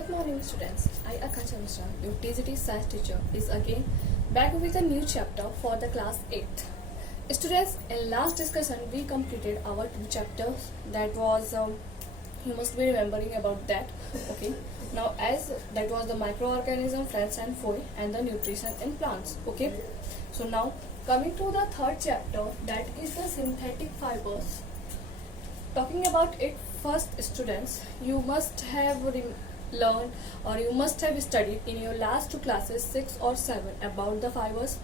Good morning, students. I, Akansha Mishra, your TGT science teacher, is again back with a new chapter for the class 8th. Students, in last discussion, we completed our two chapters. That was, you must be remembering about that. Okay. Now, as that was the microorganism, friends and foe, and the nutrition in plants. Okay. So now, coming to the third chapter, that is the synthetic fibers. Talking about it first, students, you must have learned or you must have studied in your last two classes 6 or 7 about the fibers.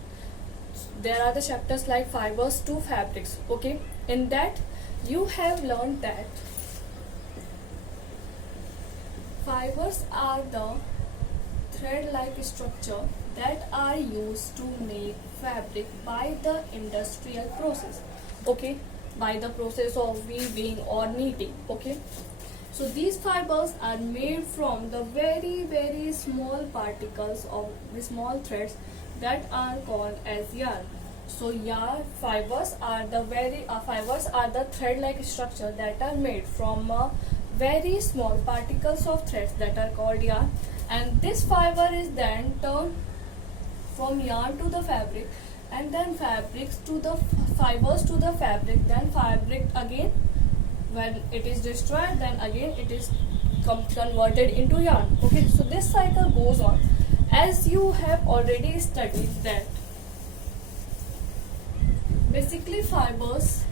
There are the chapters like fibers to fabrics. Okay, in that you have learned that fibers are the thread-like structure that are used to make fabric by the industrial process. Okay, by the process of weaving or knitting. Okay, so these fibers are made from the very small particles of the small threads that are called as yarn. So yarn fibers are the thread-like structure that are made from very small particles of threads that are called yarn, and this fiber is then turned from yarn to the fabric, and then fabrics to the fibers to the fabric, then fabric again, when it is destroyed, then again it is converted into yarn. Okay, so this cycle goes on. As you have already studied that basically fibers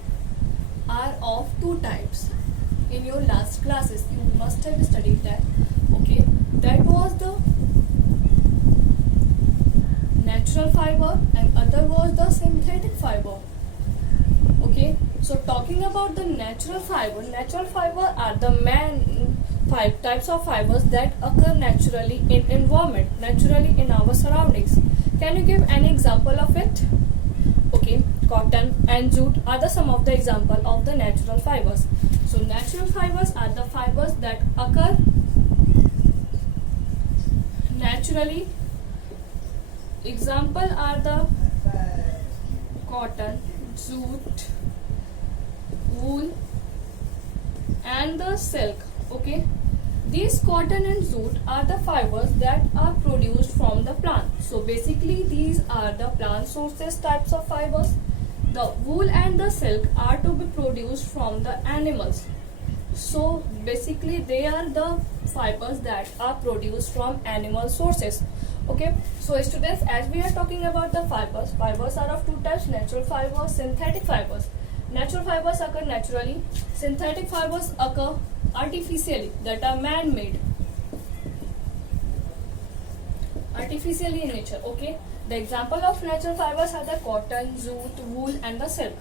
are of two types. In your last classes you must have studied that. Okay, that was the natural fiber and other was the synthetic fiber. Okay, so talking about the natural fiber are the five types of fibers that occur naturally in environment, naturally in our surroundings. Can you give any example of it? Okay, cotton and jute are the some of the example of the natural fibers. So natural fibers are the fibers that occur naturally. Example are the cotton, jute, wool and the silk. Okay, these cotton and jute are the fibers that are produced from the plant. So basically these are the plant sources types of fibers. The wool and the silk are to be produced from the animals. So basically they are the fibers that are produced from animal sources. Okay, so students, as we are talking about the fibers are of two types: natural fibers, synthetic fibers. Natural fibers occur naturally, synthetic fibers occur artificially, that are man-made, artificially in nature. Okay, the example of natural fibers are the cotton, jute, wool and the silk.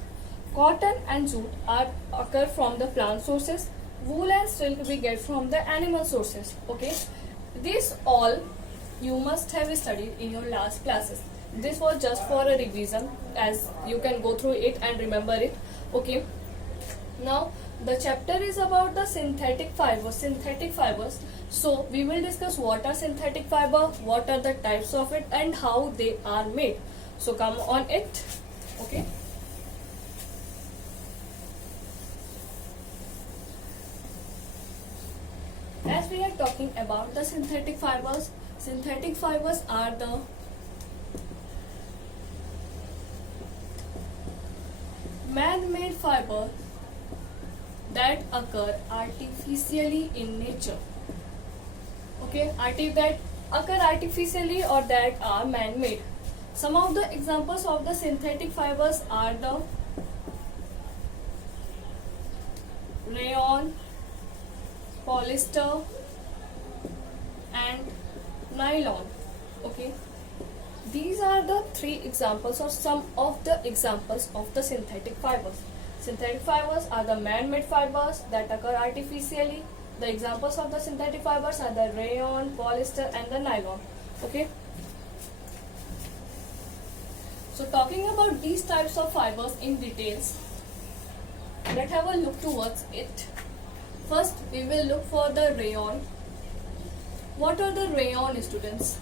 Cotton and jute occur from the plant sources. Wool and silk we get from the animal sources. Okay, this all you must have studied in your last classes. This was just for a revision, as you can go through it and remember it. Okay, now the chapter is about the synthetic fibers. So we will discuss what are synthetic fiber, what are the types of it and how they are made. So come on it. Okay, as we are talking about the synthetic fibers are the man-made fibers that occur artificially in nature. Okay, that occur artificially or that are man-made. Some of the examples of the synthetic fibers are the rayon, polyester and nylon. Okay, these are the three examples or some of the examples of the synthetic fibers. Synthetic fibers are the man-made fibers that occur artificially. The examples of the synthetic fibers are the rayon, polyester and the nylon. Okay, so talking about these types of fibers in details, let's have a look towards it. First we will look for the rayon. What are the rayon, students?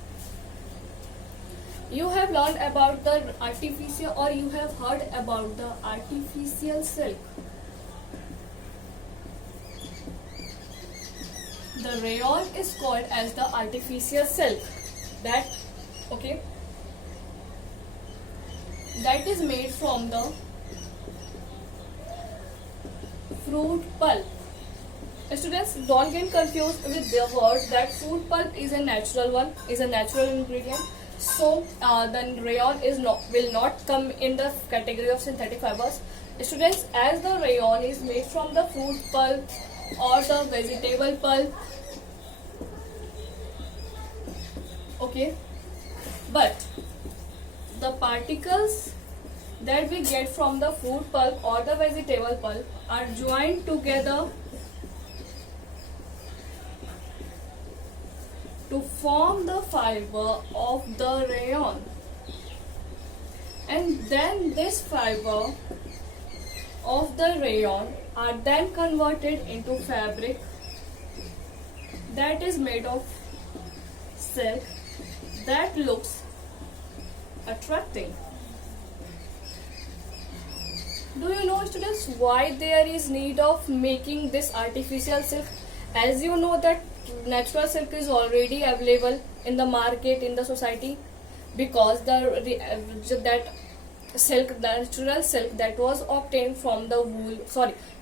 You have learned about the artificial, or you have heard about the artificial silk. The the rayon is called as the artificial silk. That okay, that is made from the fruit pulp. Students, don't get confused with the word that fruit pulp is a natural one, is a natural ingredient. So then rayon will not come in the category of synthetic fibers. Students, as the rayon is made from the fruit pulp or the vegetable pulp, okay, but the particles that we get from the fruit pulp or the vegetable pulp are joined together to form the fiber of the rayon, and then this fiber of the rayon are then converted into fabric that is made of silk that looks attracting. Do you know, students, why there is need of making this artificial silk? As you know that natural silk is already available in the market, in the society, because that silk, the natural silk that was obtained from the wool,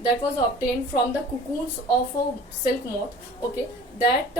that was obtained from the cocoons of a silk moth, okay, that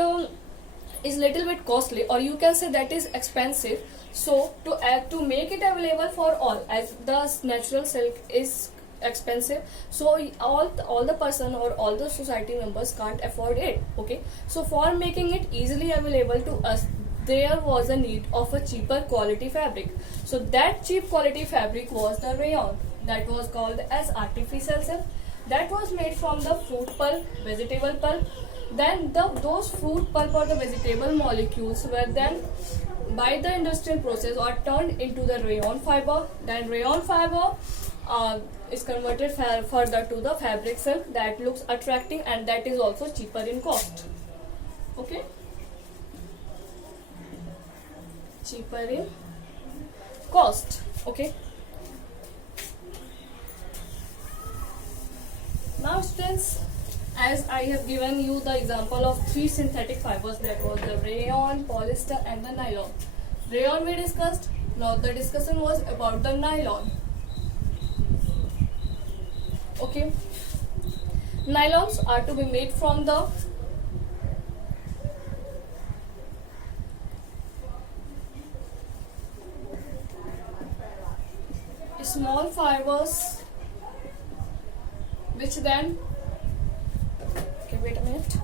is little bit costly, or you can say that is expensive. So to make it available for all, as the natural silk is expensive, so all the person or all the society members can't afford it, okay. So for making it easily available to us, there was a need of a cheaper quality fabric. So that cheap quality fabric was the rayon, that was called as artificial silk, that was made from the fruit pulp, vegetable pulp. Then those fruit pulp or the vegetable molecules were then by the industrial process are turned into the rayon fiber. Then rayon fiber is converted further to the fabric silk that looks attracting, and that is also cheaper in cost, okay, cheaper in cost, okay. Now students, as I have given you the example of 3 synthetic fibers, that was the rayon, polyester and the nylon. Rayon we discussed, now the discussion was about the nylon, okay. Nylons are to be made from the small fibers which then, okay, wait a minute.